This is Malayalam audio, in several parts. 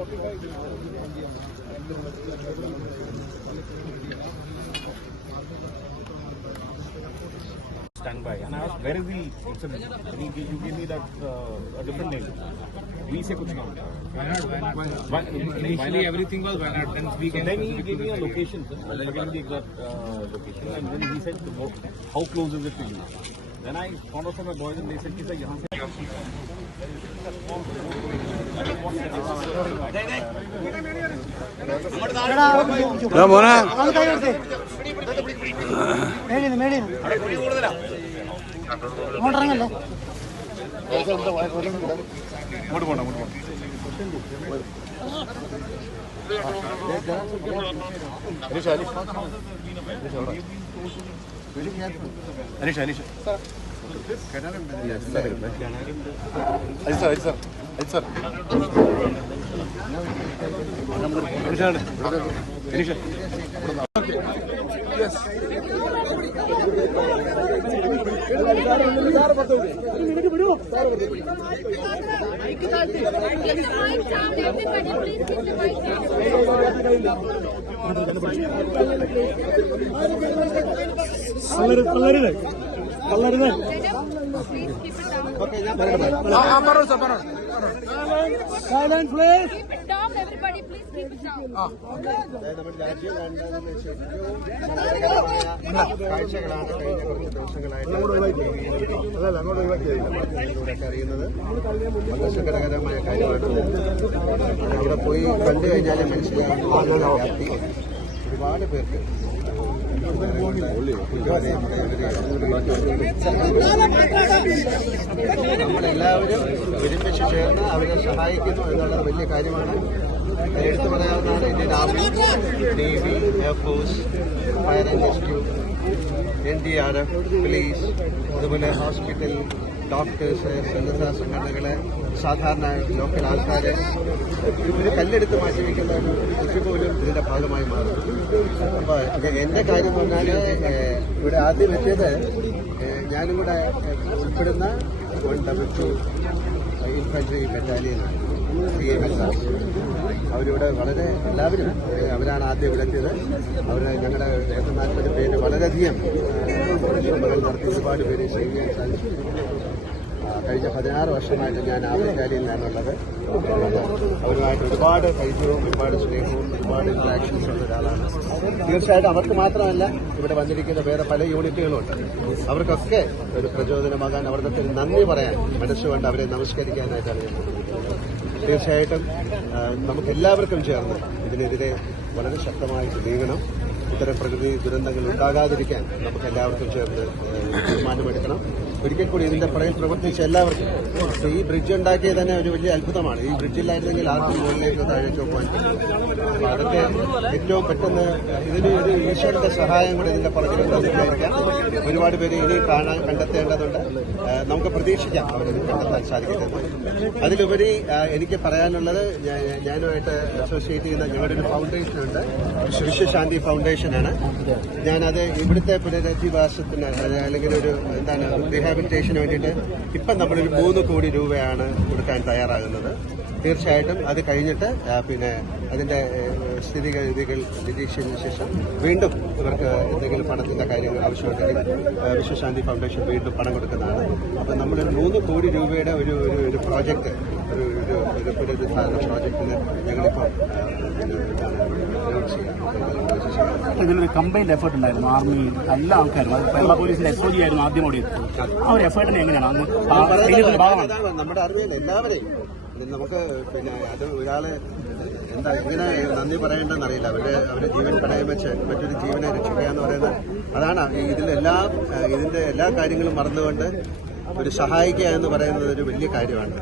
Stand by, and I asked, where is the incident? And you gave me that a different name. We say kuch nahi. Initially everything was Wayanad, then we came. Then he gave me a location, again the exact location, and then he said, how close is it to you? Then I found out from my boys, and they said, "Kisa yahan se." Silent, please. Keep it down, everybody. Please keep it down. കാഴ്ചകളാണ് കഴിഞ്ഞ കുറച്ച് ദിവസങ്ങളായിട്ട് അറിയുന്നത്. വളരെ സങ്കടകരമായ കാര്യമാണ്. ഇവിടെ പോയി കണ്ടു കഴിഞ്ഞാൽ മനസ്സിലാകുന്ന വ്യാപ്തി ഒരുപാട് പേർക്ക് നമ്മളെല്ലാവരും ഒരുമിച്ച് ചേർന്ന് അവരെ സഹായിക്കുന്നു എന്നുള്ളത് വലിയ കാര്യമാണ്. എടുത്തു പറയാവുന്നതാണ് Indian army, navy, air force, fire and rescue, NDRF, police, അതുപോലെ ഹോസ്പിറ്റൽ, ഡോക്ടേഴ്സ്, സന്നദ്ധ സംഘടനകള്, സാധാരണ ലോക്കൽ ആൾക്കാര് ഒരു കല്ലെടുത്ത് മാറ്റി വയ്ക്കുന്ന ഒരു കൃഷി പോലും ഇതിന്റെ ഭാഗമായി മാറും. അപ്പൊ എന്റെ കാര്യം പറഞ്ഞാൽ ഇവിടെ ആദ്യം വെച്ചത് ഞാനും കൂടെ ഉൾപ്പെടുന്ന 122 ഇൻഫൻട്രി ബറ്റാലിയനാണ്, CMSR. അവരിവിടെ വളരെ എല്ലാവരും അവരാണ് ആദ്യം ഇവിടെ എത്തിയത്. അവർ ഞങ്ങളുടെ 40 പേര് വളരെയധികം നടത്തി ഒരുപാട് പേര് ചെയ്യാൻ സാധിച്ചു. കഴിഞ്ഞ 16 വർഷമായിട്ട് ഞാൻ ആ ബറ്റാലിയനിലാണുള്ളത്. അവരുമായിട്ട് ഒരുപാട് പരിചയവും ഒരുപാട് സ്നേഹവും ഒരുപാട് ഇന്ററാക്ഷൻസ് ഉള്ള ഒരാളാണ്. തീർച്ചയായിട്ടും അവർക്ക് മാത്രമല്ല, ഇവിടെ വന്നിരിക്കുന്ന വേറെ പല യൂണിറ്റുകളുമുണ്ട്. അവർക്കൊക്കെ ഒരു പ്രചോദനമാകാൻ, അവരുടെ നന്ദി പറയാൻ മനസ്സുകൊണ്ട് അവരെ നമസ്കരിക്കാനായിട്ടാണ് ഞാൻ തീർച്ചയായിട്ടും നമുക്കെല്ലാവർക്കും ചേർന്ന് ഇതിനെതിരെ വളരെ ശക്തമായിട്ട് നീങ്ങണം. ഇത്തരം പ്രകൃതി ദുരന്തങ്ങൾ ഉണ്ടാകാതിരിക്കാൻ നമുക്ക് എല്ലാവർക്കും ചേർന്ന് തീരുമാനമെടുക്കണം. ഒരിക്കൽ കൂടി ഇതിന്റെ പുറകിൽ പ്രവർത്തിച്ച എല്ലാവർക്കും. ഈ ബ്രിഡ്ജ് ഉണ്ടാക്കിയത് തന്നെ ഒരു വലിയ അത്ഭുതമാണ്. ഈ ബ്രിഡ്ജില്ലായിരുന്നെങ്കിൽ ആർക്കും മുകളിലേക്ക് താഴേക്ക് പോകാൻ പറ്റും. അതൊക്കെ ഏറ്റവും പെട്ടെന്ന് ഇതിന് ഒരു ഈശ്വരന്റെ സഹായം കൂടി ഇതിന്റെ പുറകിലുണ്ടായിരിക്കാം. ഒരുപാട് പേര് ഇനി കണ്ടെത്തേണ്ടതുണ്ട്. നമുക്ക് പ്രതീക്ഷിക്കാം അവരത് കണ്ടെത്താൻ സാധിക്കുന്നത്. അതിലുപരി എനിക്ക് പറയാനുള്ളത്, ഞാനുമായിട്ട് അസോസിയേറ്റ് ചെയ്യുന്ന ഞങ്ങളുടെ ഒരു ഫൗണ്ടേഷനുണ്ട്, വിശ്വശാന്തി ഫൗണ്ടേഷനാണ്. ഞാനത് ഇവിടുത്തെ പുനരധിവാസത്തിന് അല്ലെങ്കിൽ ഒരു റീഹാബിലിറ്റേഷന് വേണ്ടിയിട്ട് ഇപ്പം നമ്മളൊരു 3 കോടി രൂപയാണ് കൊടുക്കാൻ തയ്യാറാകുന്നത്. തീർച്ചയായിട്ടും അത് കഴിഞ്ഞിട്ട് പിന്നെ അതിന്റെ സ്ഥിതിഗതികൾ നിരീക്ഷിച്ചതിന് ശേഷം വീണ്ടും ഇവർക്ക് എന്തെങ്കിലും പണത്തിന്റെ കാര്യങ്ങൾ ആവശ്യമുണ്ടെങ്കിൽ വിശ്വശാന്തി ഫൗണ്ടേഷൻ വീണ്ടും പണം കൊടുക്കുന്നതാണ്. അപ്പം നമ്മളൊരു 3 കോടി രൂപയുടെ ഒരു പ്രോജക്റ്റ്, ഒരു പുനരുദ്ധാരണ പ്രോജക്റ്റിന് ഞങ്ങളിപ്പോൾ ഇതിലൊരു കമ്പൈൻഡ് എഫേർട്ട് ഉണ്ടായിരുന്നു. ആർമി എല്ലാ ആൾക്കാരും, കേരള പോലീസിന്റെ SOG ആയിരുന്നു ആദ്യം ഓടി. ആ ഒരു എഫേർട്ടിനെ എങ്ങനെയാണ് നമ്മുടെ അറിവിൽ എല്ലാവരെയും നമുക്ക് പിന്നെ അത് ഒരാള് എന്താ ഇങ്ങനെ നന്ദി പറയേണ്ടതെന്ന് അറിയില്ല. അവരുടെ ജീവൻ പണയം വെച്ച് മറ്റൊരു ജീവനെ രക്ഷിക്കുക എന്ന് പറയുന്നത് അതാണ്. ഇതിന്റെ എല്ലാ കാര്യങ്ങളും മറന്നുകൊണ്ട് ഒരു സഹായിക്കുക എന്ന് പറയുന്നത് ഒരു വലിയ കാര്യമാണ്.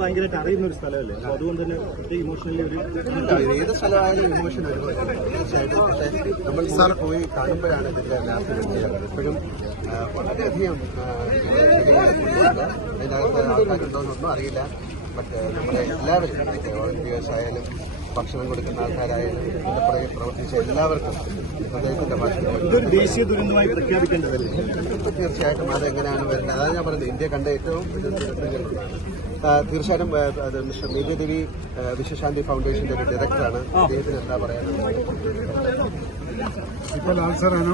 ഭയങ്കരമായിട്ട് അറിയുന്ന ഒരു സ്ഥലമല്ലേ, അതുകൊണ്ട് തന്നെ ഏത് സ്ഥലമായാലും ഇമോഷൻ വരുമ്പോൾ തീർച്ചയായിട്ടും. പക്ഷേ നമ്മൾ പോയി കാണുമ്പോഴാണ് ഇതിന്റെ ലാഭം എപ്പോഴും വളരെയധികം അതിനകത്ത് ആൾക്കാരുണ്ടോന്നൊന്നും അറിയില്ല. ബട്ട് നമ്മളെ എല്ലാവരും വോളണ്ടിയേഴ്സ് ആയാലും ഭക്ഷണം കൊടുക്കുന്ന ആൾക്കാരായാലും ഇതിന്റെ പുറകെ പ്രവർത്തിച്ച എല്ലാവർക്കും അദ്ദേഹത്തിന്റെ ഭാഷ ദേശീയ ദുരന്തമായി പ്രഖ്യാപിക്കേണ്ടതല്ലേ? തീർച്ചയായിട്ടും അതെങ്ങനെയാണ് വരുന്നത്. അതാണ് ഞാൻ പറഞ്ഞത്, ഇന്ത്യ കണ്ട ഏറ്റവും വലിയ ദുരന്തങ്ങളുണ്ട്. തീർച്ചയായിട്ടും മിസ്റ്റർ മേഘദേവി വിശ്വശാന്തി ഫൗണ്ടേഷന്റെ ഒരു ഡയറക്ടറാണ്. അദ്ദേഹത്തിന് എന്താ പറയാനുള്ളത്?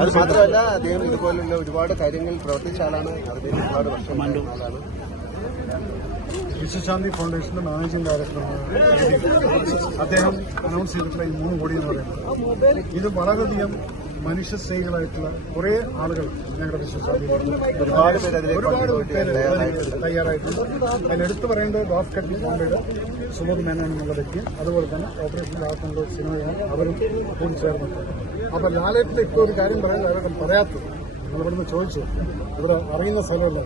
അത് മാത്രമല്ല, അദ്ദേഹം ഇതുപോലുള്ള ഒരുപാട് കാര്യങ്ങളിൽ പ്രവർത്തിച്ച ആളാണ്. അതിന് ഒരുപാട് വർഷം ആളാണ്. വിശ്വശാന്തി ഫൗണ്ടേഷന്റെ മാനേജിംഗ് ഡയറക്ടറാണ് അദ്ദേഹം അനൗൺസ് ചെയ്തിട്ടുള്ള ഈ 3 കോടി എന്ന് പറയുന്നത്. ഇത് വളരെയധികം മനുഷ്യ സ്നേഹികളായിട്ടുള്ള കുറെ ആളുകൾ ഞങ്ങളുടെ വിശ്വശാന്തി ഒരുപാട് പേര് തയ്യാറായിട്ടുണ്ട്. അതിലെടുത്ത് പറയേണ്ടത് ഡോഫ് കട്ടി ബോംബെയുടെ സുബോധ് മേനോൻ എന്നുള്ള വ്യക്തി, അതുപോലെ തന്നെ ഓപ്പറേഷൻ ലാഭങ്ങളുടെ സിനിമയാണ് അവരും കൂടി ചേർന്നിട്ടുണ്ട്. അപ്പൊ ലാലേട്ടിന്റെ ഇപ്പോൾ ഒരു കാര്യം പറയാൻ ലാലേട്ടൻ പറയാത്തത് നമ്മളിവിടുന്ന് ചോദിച്ചു, ഇവിടെ അറിയുന്ന സ്ഥലമല്ല.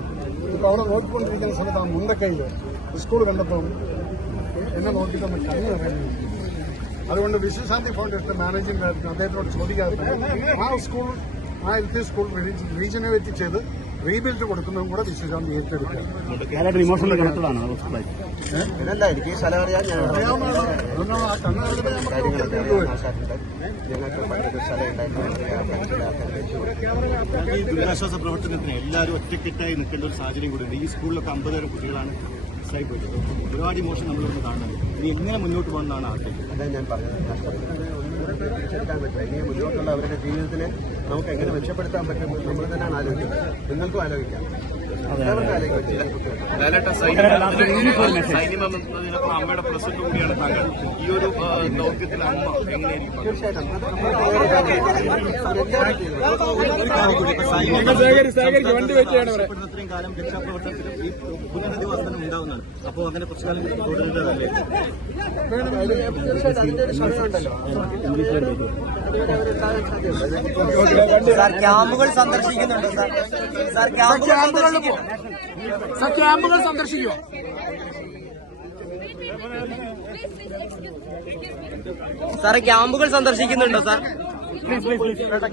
ഇപ്പൊ അവിടെ നോക്കിക്കൊണ്ടിരിക്കുന്ന സമയത്ത് ആ മുണ്ടക്കൈയില് സ്കൂൾ കണ്ടപ്പോൾ എന്നെ നോക്കിയിട്ടൊന്ന് കഴിഞ്ഞു പറയുന്നു. അതുകൊണ്ട് വിശ്വശാന്തി ഫൗണ്ടേഷന്റെ മാനേജിംഗ് ഡയറക്ടർ അദ്ദേഹത്തോട് ചോദിക്കാതെ ആ സ്കൂൾ, ആ LP സ്കൂൾ റീജനറേറ്റ് ചെയ്ത് റീബിൽഡ് കൊടുക്കുന്നതും കൂടെ വിശ്വശാന്തി ഏറ്റെടുക്കുക. ഇതല്ല, എനിക്ക് ഈ സ്ഥലം അറിയാൻ അറിയാവുന്നതാണ്. അതുകൊണ്ടാണ് ആ കണ്ണ് ഞങ്ങൾക്ക് പണ്ടൊരു സ്ഥലം ഉണ്ടായിരുന്നു. ഈ ദുരിതാശ്വാസ പ്രവർത്തനത്തിന് എല്ലാവരും ഒറ്റക്കെട്ടായി നിൽക്കേണ്ട ഒരു സാഹചര്യം കൂടി ഉണ്ട്. ഈ സ്കൂളിലൊക്കെ 50 കുട്ടികളാണ് മിസ്സായി പോയിട്ട്. ഒരുപാട് ഇമോഷൻ നമ്മളിവിടെ കാണുന്നത്. ഇനി എങ്ങനെ മുന്നോട്ട് പോകുന്നതാണ് ആഗ്രഹം? അതാണ് ഞാൻ പറഞ്ഞത്. തിരിച്ചെടുക്കാൻ പറ്റില്ല. ഇനി മുന്നോട്ടുള്ള അവരുടെ ജീവിതത്തിന് നമുക്ക് എങ്ങനെ മെച്ചപ്പെടുത്താൻ പറ്റും നമ്മൾ തന്നെയാണ് ആലോചിക്കുന്നത്. നിങ്ങൾക്കും ആലോചിക്കാം, എല്ലാവർക്കും ആലോചിക്കാം. അമ്മയുടെ പ്രസന്റ് കൂടിയാണ് താങ്കൾ. ഈ ഒരു ദൗത്യത്തിൽ അമ്മ എങ്ങനെയായിരിക്കും? തീർച്ചയായിട്ടും ഇത്രയും കാലം രക്ഷാപ്രവർത്തനത്തിൽ ഈ പുനരധിവാസനം ഉണ്ടാവുന്നതാണ്. അപ്പോൾ അങ്ങനെ കുറച്ചു കാലം തുടരുന്നതല്ലേ? അതിന്റെ ഒരു സമയമുണ്ടല്ലോ. സാർ ക്യാമ്പുകൾ സന്ദർശിക്കുന്നുണ്ടോ സാർ? ക്യാമ്പുകൾ സന്ദർശിക്കുമോ? സാറെ ക്യാമ്പുകൾ സന്ദർശിക്കുന്നുണ്ടോ സാർ?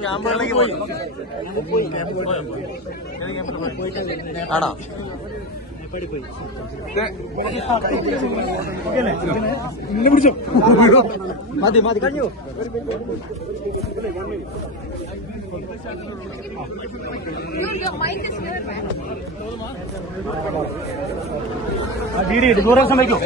ക്യാമ്പുകളിലേക്ക് പോയി ആണോ? മതി മതി കഴിഞ്ഞു. Your mic is here, man. ദൂരം സംഭവിക്കും.